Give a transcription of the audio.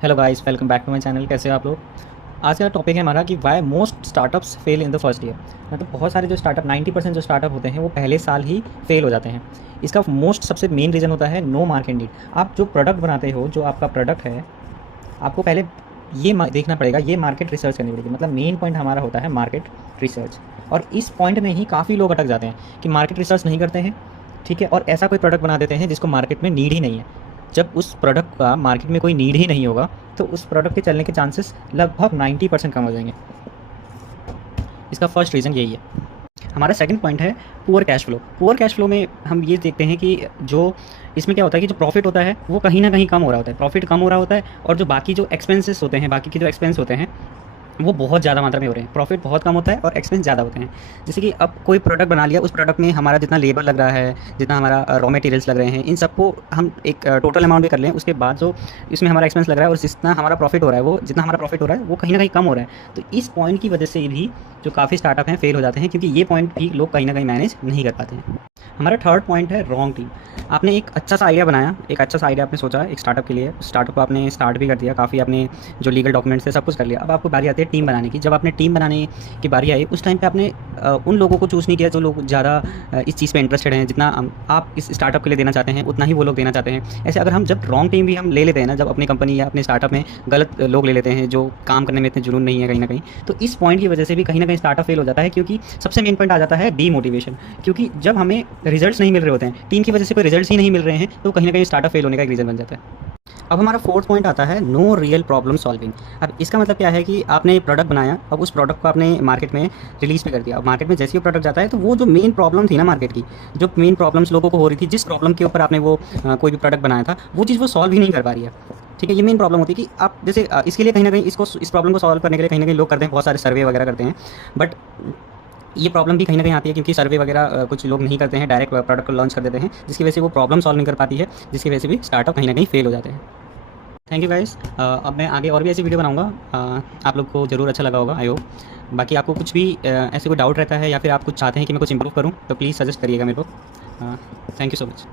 Hello guys, welcome back to my channel. कैसे हो आप लोग। आज का टॉपिक है हमारा कि why most startups fail in the first year. मतलब बहुत सारे जो स्टार्टअप 90% जो स्टार्टअप होते हैं वो पहले साल ही फेल हो जाते हैं। इसका मोस्ट सबसे मेन रीज़न होता है नो मार्केट नीड। आप जो प्रोडक्ट बनाते हो, जो आपका प्रोडक्ट है, आपको पहले ये देखना पड़ेगा, ये मार्केट रिसर्च करनी पड़ेगी। मतलब मेन पॉइंट हमारा होता है मार्केट रिसर्च। और इस पॉइंट में ही काफ़ी लोग अटक जाते हैं कि मार्केट रिसर्च नहीं करते हैं, ठीक है, और ऐसा कोई प्रोडक्ट बना देते हैं जिसको मार्केट में नीड ही नहीं है। जब उस प्रोडक्ट का मार्केट में कोई नीड ही नहीं होगा तो उस प्रोडक्ट के चलने के चांसेस लगभग 90% कम हो जाएंगे। इसका फर्स्ट रीज़न यही है। हमारा सेकंड पॉइंट है poor cash flow. Poor cash flow में हम ये देखते हैं कि जो इसमें क्या होता है कि जो प्रॉफिट होता है वो कहीं ना कहीं कम हो रहा होता है, प्रॉफिट कम हो रहा होता है, और जो बाकी जो एक्सपेंसेस होते हैं, बाकी के जो एक्सपेंस होते हैं वो बहुत ज़्यादा मात्रा में हो रहे हैं। प्रॉफिट बहुत कम होता है और एक्सपेंस ज़्यादा होते हैं। जैसे कि अब कोई प्रोडक्ट बना लिया, उस प्रोडक्ट में हमारा जितना लेबर लग रहा है, जितना हमारा रॉ मटेरियल्स लग रहे हैं, इन सबको हम एक टोटल अमाउंट में कर लें, उसके बाद जो इसमें हमारा एक्सपेंस लग रहा है और जितना हमारा प्रॉफिट हो रहा है, वो जितना हमारा प्रॉफिट हो रहा है वो कहीं ना कहीं कम हो रहा है। तो इस पॉइंट की वजह से भी जो काफ़ी स्टार्टअप हैं फेल हो जाते हैं, क्योंकि ये पॉइंट भी लोग कहीं ना कहीं मैनेज नहीं कर पाते हैं। हमारा थर्ड पॉइंट है रॉन्ग टीम। आपने एक अच्छा सा आइडिया बनाया, एक अच्छा सा आइडिया आपने सोचा एक स्टार्टअप के लिए, स्टार्टअप को आपने स्टार्ट भी कर दिया, काफ़ी आपने जो लीगल डॉक्यूमेंट्स थे सब कुछ कर लिया। अब आपको बारी आती है टीम बनाने की। जब आपने टीम बनाने की बारी आई, उस टाइम पे आपने उन लोगों को चूज़ नहीं किया जो लोग ज़्यादा इस चीज़ पे इंटरेस्टेड हैं। जितना आप इस स्टार्टअप के लिए देना चाहते हैं उतना ही वो लोग देना चाहते हैं। ऐसे अगर हम जब रॉन्ग टीम भी हम ले लेते हैं ना, जब अपनी कंपनी या अपने स्टार्टअप में गलत लोग ले लेते हैं जो काम करने में इतने जुनून नहीं है कहीं ना कहीं, तो इस पॉइंट की वजह से भी कहीं ना कहीं स्टार्टअप फेल हो जाता है। क्योंकि सबसे मेन पॉइंट आ जाता है डीमोटिवेशन। क्योंकि जब हमें रिजल्ट्स नहीं मिल रहे होते हैं, टीम की वजह से कोई रिजल्ट्स ही नहीं मिल रहे हैं, तो कहीं ना कहीं स्टार्टअप फेल होने का एक रीज़न बन जाता है। अब हमारा फोर्थ पॉइंट आता है नो रियल प्रॉब्लम सॉल्विंग। अब इसका मतलब क्या है कि आपने प्रोडक्ट बनाया, अब उस प्रोडक्ट को आपने मार्केट में रिलीज़ भी कर दिया। अब मार्केट में जैसे ही प्रोडक्ट जाता है तो वो जो मेन प्रॉब्लम थी ना मार्केट की, जो मेन प्रॉब्लम्स लोगों को हो रही थी, जिस प्रॉब्लम के ऊपर आपने वो कोई भी प्रोडक्ट बनाया था, वो चीज़ वो सॉल्व ही नहीं कर पा रही है। ठीक है, ये मेन प्रॉब्लम होती है कि आप जैसे इसके लिए कहीं ना कहीं इस प्रॉब्लम को सॉल्व करने के लिए कहीं ना कहीं लोग करते हैं, बहुत सारे सर्वे वगैरह करते हैं। बट ये प्रॉब्लम भी कहीं न कहीं आती है क्योंकि सर्वे वगैरह कुछ लोग नहीं करते हैं, डायरेक्ट प्रोडक्ट को लॉन्च कर देते हैं, जिसकी वजह से वो प्रॉब्लम सॉल्व नहीं कर पाती है, जिसकी वजह से भी स्टार्टअप कहीं न कहीं फेल हो जाते हैं। Thank you guys. अब मैं आगे और भी ऐसी वीडियो बनाऊंगा। आप लोग को ज़रूर अच्छा लगा होगा, आई होप। बाकी आपको कुछ भी ऐसे कोई डाउट रहता है या फिर आप कुछ चाहते हैं कि मैं कुछ इंप्रूव करूं, तो प्लीज़ सजेस्ट करिएगा मेरे को। Thank you so much.